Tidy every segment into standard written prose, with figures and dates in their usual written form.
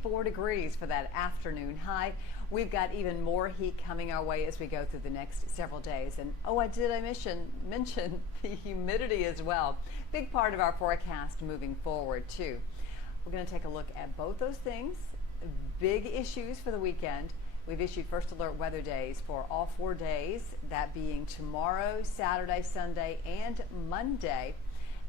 74 degrees for that afternoon high. We've got even more heat coming our way as we go through the next several days. And oh, I mention the humidity as well. Big part of our forecast moving forward too. We're going to take a look at both those things. Big issues for the weekend. We've issued first alert weather days for all 4 days, that being tomorrow, Saturday, Sunday, and Monday.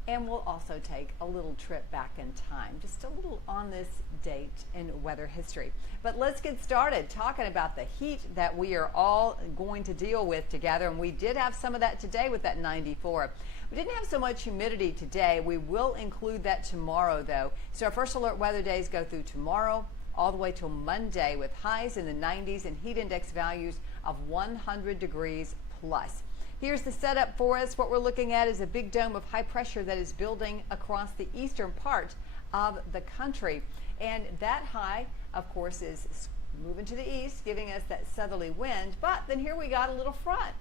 And we'll also take a little trip back in time, just a little on this date in weather history. But let's get started talking about the heat that we are all going to deal with together. And we did have some of that today with that 94. We didn't have so much humidity today. We will include that tomorrow, though. So our first alert weather days go through tomorrow all the way till Monday with highs in the 90s and heat index values of 100 degrees plus. Here's the setup for us. What we're looking at is a big dome of high pressure that is building across the eastern part of the country. And that high, of course, is moving to the east, giving us that southerly wind. But then here we got a little front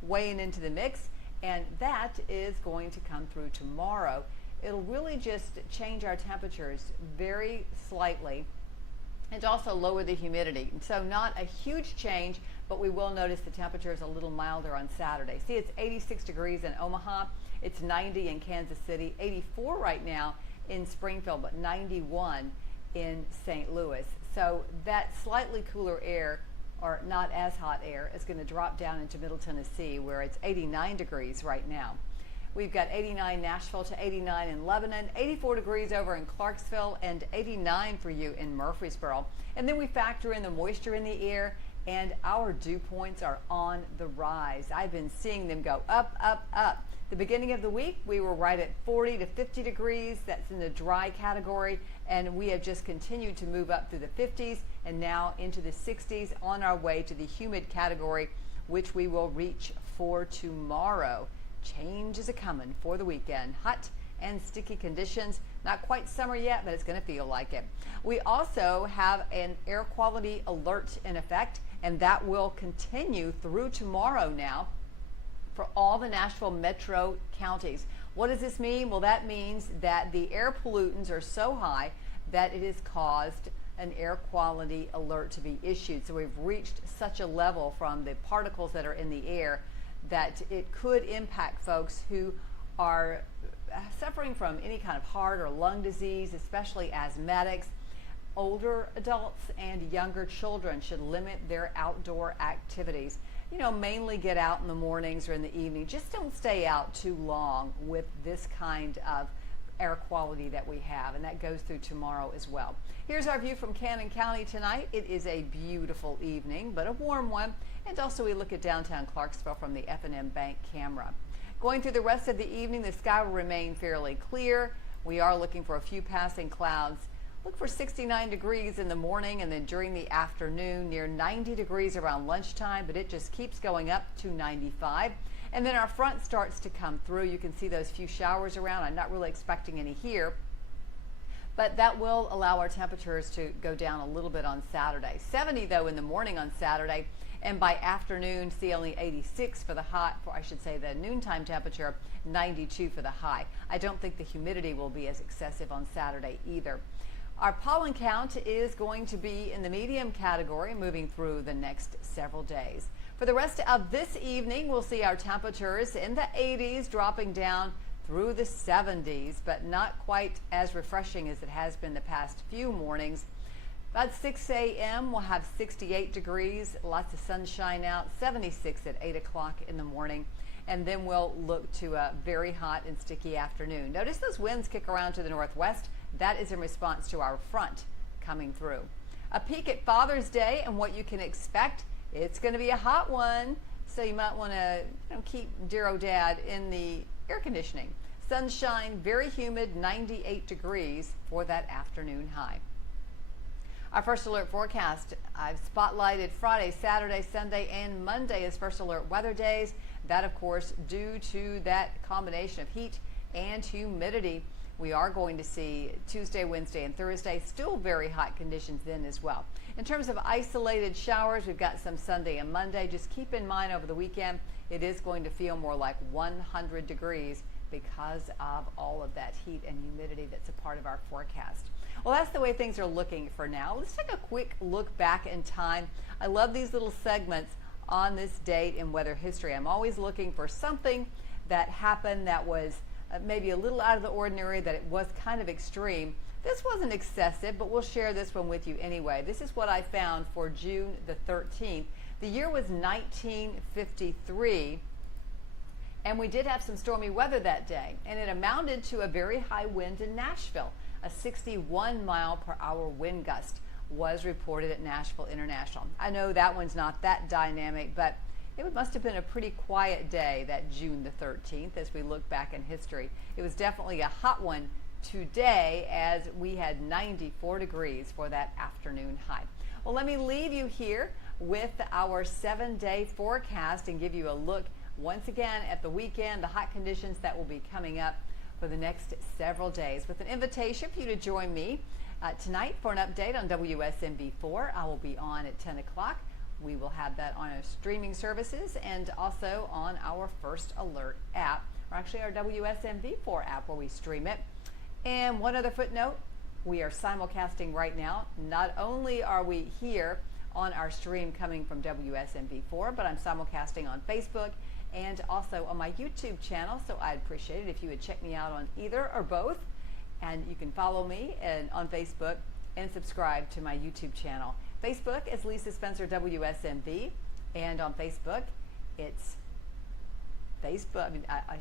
weighing into the mix, and that is going to come through tomorrow. It'll really just change our temperatures very slightly and also lower the humidity. So not a huge change, but we will notice the temperature is a little milder on Saturday. See, it's 86 degrees in Omaha, it's 90 in Kansas City, 84 right now in Springfield, but 91 in St. Louis. So that slightly cooler air, or not as hot air, is going to drop down into Middle Tennessee, where it's 89 degrees right now. We've got 89 Nashville to 89 in Lebanon, 84 degrees over in Clarksville, and 89 for you in Murfreesboro. And then we factor in the moisture in the air, and our dew points are on the rise. I've been seeing them go up, up, up. The beginning of the week, we were right at 40 to 50 degrees. That's in the dry category, and we have just continued to move up through the 50s and now into the 60s on our way to the humid category, which we will reach for tomorrow. Change is a-coming for the weekend. Hot and sticky conditions. Not quite summer yet, but it's going to feel like it. We also have an air quality alert in effect, and that will continue through tomorrow now for all the Nashville metro counties. What does this mean? Well, that means that the air pollutants are so high that it has caused an air quality alert to be issued. So we've reached such a level from the particles that are in the air that it could impact folks who are suffering from any kind of heart or lung disease, especially asthmatics. Older adults and younger children should limit their outdoor activities. You know, mainly get out in the mornings or in the evening. Just don't stay out too long with this kind of air quality that we have, and that goes through tomorrow as well. Here's our view from Cannon County tonight. It is a beautiful evening, but a warm one. And also we look at downtown Clarksville from the F&M Bank camera. Going through the rest of the evening, the sky will remain fairly clear. We are looking for a few passing clouds. Look for 69 degrees in the morning, and then during the afternoon near 90 degrees around lunchtime, but it just keeps going up to 95. And then our front starts to come through. You can see those few showers around. I'm not really expecting any here, but that will allow our temperatures to go down a little bit on Saturday. 70 though in the morning on Saturday, and by afternoon see only 86 for the high, I should say the noontime temperature, 92 for the high. I don't think the humidity will be as excessive on Saturday either. Our pollen count is going to be in the medium category moving through the next several days. For the rest of this evening, we'll see our temperatures in the 80s dropping down through the 70s, but not quite as refreshing as it has been the past few mornings. About 6 a.m. we'll have 68 degrees, lots of sunshine out, 76 at 8 o'clock in the morning, and then we'll look to a very hot and sticky afternoon. Notice those winds kick around to the northwest. That is in response to our front coming through. A peek at Father's Day and what you can expect. It's going to be a hot one, so you might want to keep dear old dad in the air conditioning. Sunshine, very humid, 98 degrees for that afternoon high. Our first alert forecast, I've spotlighted Friday, Saturday, Sunday, and Monday as first alert weather days. That, of course, due to that combination of heat and humidity. We are going to see Tuesday, Wednesday, and Thursday still very hot conditions then as well. In terms of isolated showers, we've got some Sunday and Monday. Just keep in mind over the weekend, it is going to feel more like 100 degrees because of all of that heat and humidity that's a part of our forecast. Well, that's the way things are looking for now. Let's take a quick look back in time. I love these little segments on this date in weather history. I'm always looking for something that happened that was maybe a little out of the ordinary, that it was kind of extreme. This wasn't excessive, but we'll share this one with you anyway. This is what I found for June the 13th. The year was 1953, and we did have some stormy weather that day, and it amounted to a very high wind in Nashville. A 61-mile-per-hour wind gust was reported at Nashville International. I know that one's not that dynamic, but it must have been a pretty quiet day, that June the 13th, as we look back in history. It was definitely a hot one today, as we had 94 degrees for that afternoon high. Well, let me leave you here with our 7-day forecast and give you a look once again at the weekend, the hot conditions that will be coming up for the next several days, with an invitation for you to join me tonight for an update on WSMV4. I will be on at 10 o'clock. We will have that on our streaming services and also on our First Alert app, or actually our WSMV4 app where we stream it. And one other footnote, we are simulcasting right now. Not only are we here on our stream coming from WSMV4, but I'm simulcasting on Facebook and also on my YouTube channel, so I'd appreciate it if you would check me out on either or both. And you can follow me on Facebook and subscribe to my YouTube channel. Facebook is Lisa Spencer WSMV, and on Facebook it's I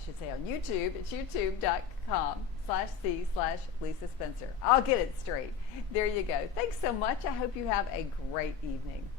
should say on YouTube, it's youtube.com/C/Lisa Spencer. I'll get it straight. There you go. Thanks so much. I hope you have a great evening.